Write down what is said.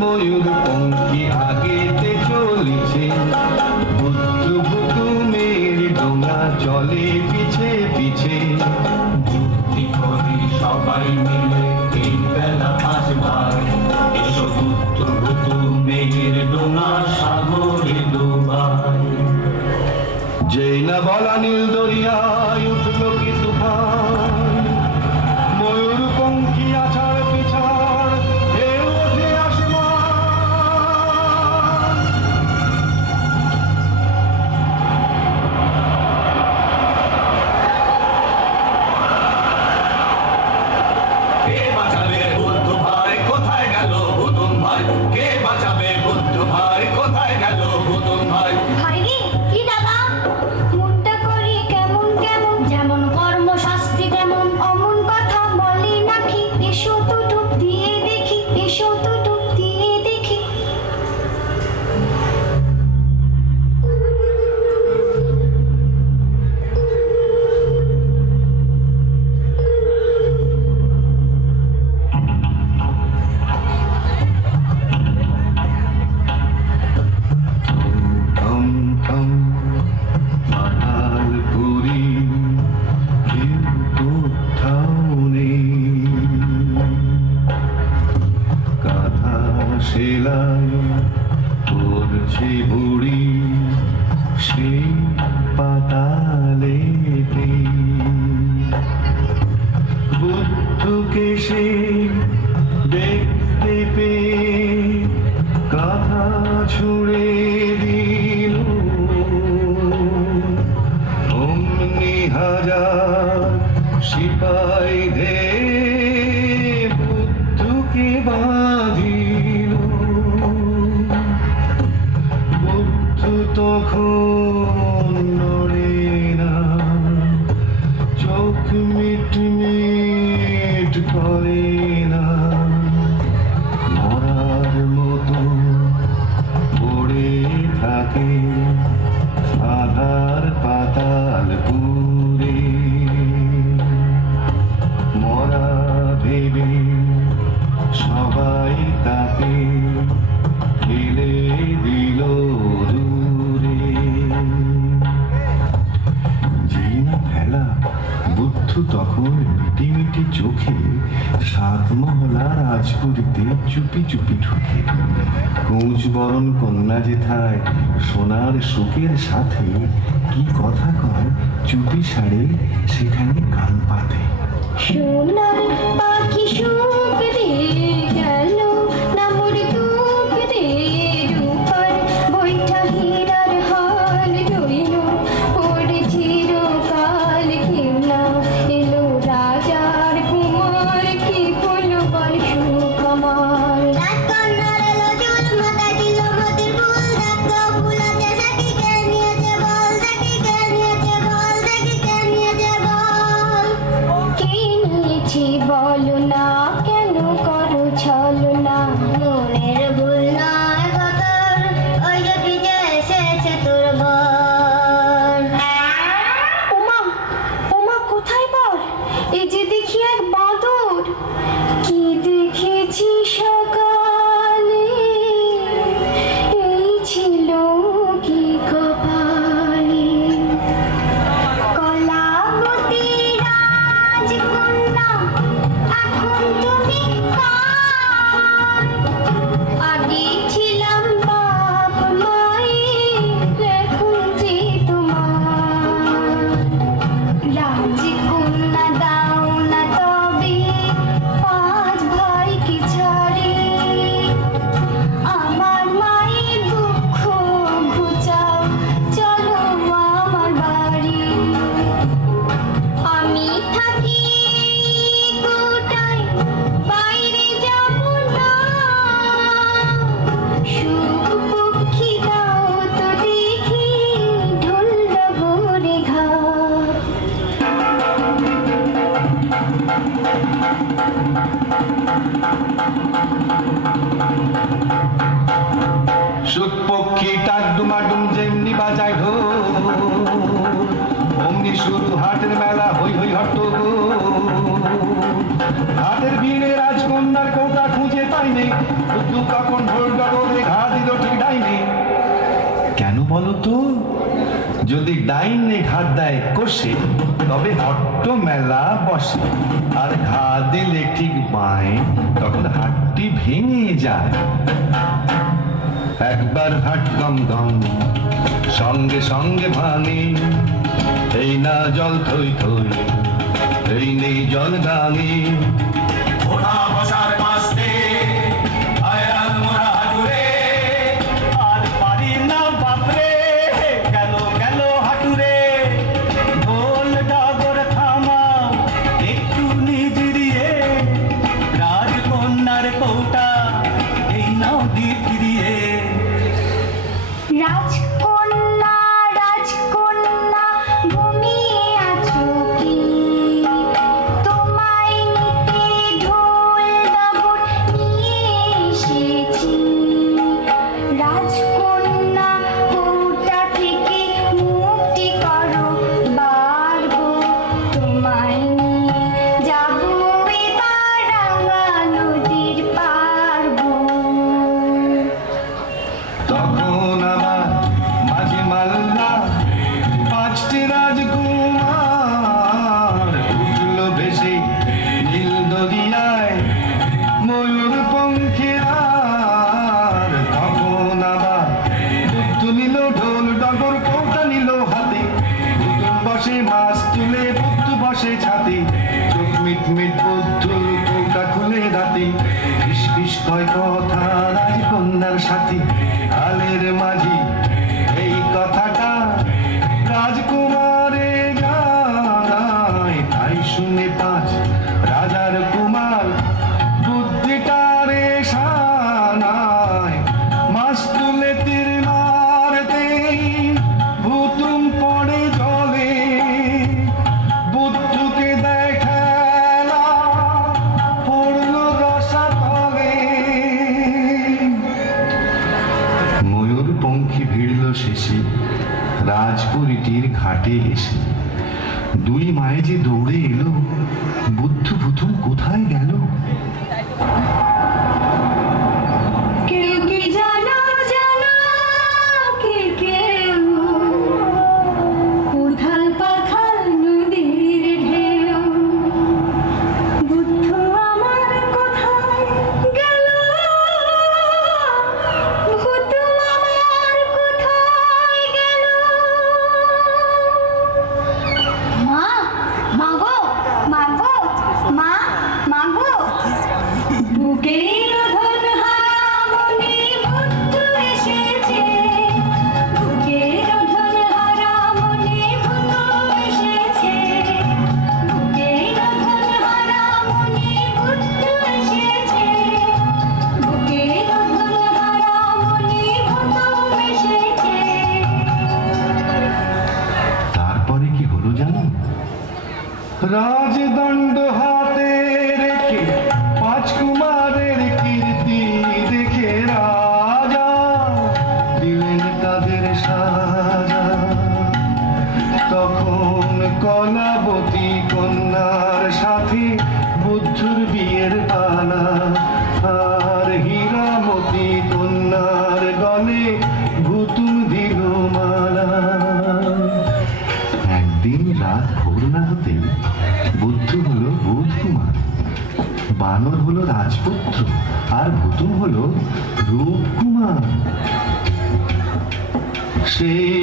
ময়ূর পঙ্খী আগেতে চলেছে, বুদ্ধ মেয়ের ডোঙা চলে পিছে পিছে। যুক্তি করে সবাই মিলে এই বেলা 5 বার, এসো বুদ্ধ মেয়ের ডোঙা সাগরে ডোবায়। যেই না বলা নীল দরিয়ায় উঠল কি তুফান, ময়ূর পঙ্খী আছাড় পিছাড় ঢেউ ওঠে আসমান। কে বাঁচাবে বুদ্ধ ভাই, কোথায় গেল বুতুম ভাই? কে বাঁচাবে বুদ্ধ ভাই, কোথায় গেল বুতুম ভাই? ভাই রে, কি দাদা মনটা করি কেমন কেমন, যেমন কর্মশাস্ত্রী তেমন অমন কথা বলে নাকি। এসো তো ডুব দিয়ে দেখি, এসো তো ডুব দিয়ে দেখি। থম থম পাতালপুরি, কেউ কোথাও নেই। কাঁথা সেলাই করছে বুড়ি সেই পাতালেতে। বুদ্ধকে সে দেখতে পেয়ে কাঁথা ছুঁড়ে দিল, অমনি হাজার সিপাহীদের বুদ্ধকে বাঁধিল। বুদ্ধ তখন নড়ে না, চোখ মিটমিট করে না, মরার মতো পড়ে থাকে আধার পাতালপুরে। মরা ভেবে সবাই তাকে ফেলে দিল দূরে। যেই না ফেলা, বুদ্ধ তখন মিটি মিটি চোখে 7 মহলা রাজপুরীতে চুপি চুপি ঢুকে। কোঁচ বরণ কন্যা যেথায় সোনার সুখের সাথে কি কথা কয় চুপি সারে সেখানে কান পাতে। সোনার পাখি সুখ দিয়ে গেল না মোর দুঃখ দিয়ে, রূপার বৈঠা হীরার হাল রইল পড়ে চিরকাল। কেউ না এলো রাজার কুমার, কি হলো বল সুখ আমার। রাজকন্যার এলো চুল মাথা ছিল মতির ফুল, দেখো ফুলাতে সাকি কে নিয়েছে বল, সাকি কে নিয়েছে বল, সাকি কে নিয়েছে বল। কে নিয়েছি বলো না, কেন করো ছলো না। মনের ভুল নয় কতর, ওই যে পিছে এসেছে তোর বর। ওমা ওমা কোথায় বর? এই যে দেখি এক বাঁদর। কি দেখেছি সকালে, এই ছিল কি কপালে। কলাবতী রাজকন্যা এখন তুমি কার? আগে ছিলাম বাপ মায়ের, এখন যে তোমার। রাজকন্যা দাও না তবে 5 ভাইকে ছাড়ি, আমার মায়ের দুঃখ ঘুচাও, চলো আমার বাড়ি। আমি থাকি কোটায়, বাইরে যাব না, সুখ পক্ষী দাও তো দেখি ঢুলল ভোরে ঘাট। সুখ পক্ষী টাকডুমাডুম যেমনি বাজায় ঢোল, অমনি শুরু হাটের মেলা হই হই হট্টগোল। হাটের ভিড়ে রাজকন্যার কোটা খুঁজে পাইনি, বুদ্ধ তখন বলো তো, যদি ডাইনে ঘাট দেয় কষে তবে হট্ট মেলা বসে, আর ঘা দিলে ঠিক বাঁয়ে তখন হাটটি ভেঙে যায়। একবার হাট গম গম সঙ্গে সঙ্গে ভাঙে, এই না জল থই থই, এই নেই জল গাঙে। ওঠা বসার পাশে আয়াল মোরা হাঁটুরে, আর পারি না বাপরে, গেল গেল হাঁটুরে। ঢোল ডাগর থামাও একটু নিজিরিয়ে, রাজকন্যার কৌটা এই নাও দিয়ে ফিরিয়ে। রাজকন্যা রাজকন্যা ঘুমিয়ে আছো কি? তোমায় নিতে ঢোল ডাবর নিয়ে এসেছি। রাজকন্যা কৌটা থেকে মুক্তি করো বার গো, তোমায় নিয়ে যাবো এবার রাঙা নদীর পার গো। তখন আমার মাঝে মাল্লা পাঁচটি রাজকুমার উঠল ভেসে নীল দরিয়ায় ময়ূর পঙ্খিরার। তখন আবার বুদ্ধ নিল ঢোল ডগর কৌটা নিল হাতে, বুদ্ধ বসে মাছ তুলে বুদ্ধ বসে ছাতে, চোখ মিট মিট বুদ্ধুর কৌটা খুলে রাতে, ফিস ফিস কয় কথা রাজকন্যার সাথে। আলের মাঝি এই কথাটা রাজকুমারে জানায়, তাই শুনে পাঁচ রাজার কুমার বুদ্ধিটারে সানায়। মাছ তুলে তীর মারতেই ভুতুম পড়ে জলে, বুদ্ধকে দেয় খেলা পড়লো রসাতলে। ময়ূর পঙ্খী ভিড়ল শেষে রাজপুরীটির ঘাটে এসে, দুই মায়ে যে দৌড়ে এলো, বুদ্ধ ভুতুম কোথায় গেল? কেউ কি জানো জানো কে কেউ? উথাল পাথাল নদীর ঢেউ, বুদ্ধ আমার কোথায় গেল? ভূত আমার কোথায় গেল? মা মাগো মাগো মা মাগো, বুকের ধন হারা মনে বুদ্ধ এসেছে, বুকের ধন হারা মনে ভূত এসেছে, বুকের ধন হারা মনে বুদ্ধ এসেছে, বুকের ধন হারা মনে ভূত এসেছে। তারপরে কি হলো জানো? রাজদণ্ড হাতে রেখে পাঁচ কুমারের কীর্তি দেখে রাজা দিলেন তাদের সাজা। তখন কলাবতী কন্যার সাথে বুদ্ধর বিয়ের পালা, আর হীরামতি কন্যার গলে ভুতুম দিল মালা। একদিন রাত ভোর না হতে বুদ্ধ হলো বুধ কুমার, বানর হলো রাজপুত্র, আর ভুতুম হলো রূপ কুমার। সেই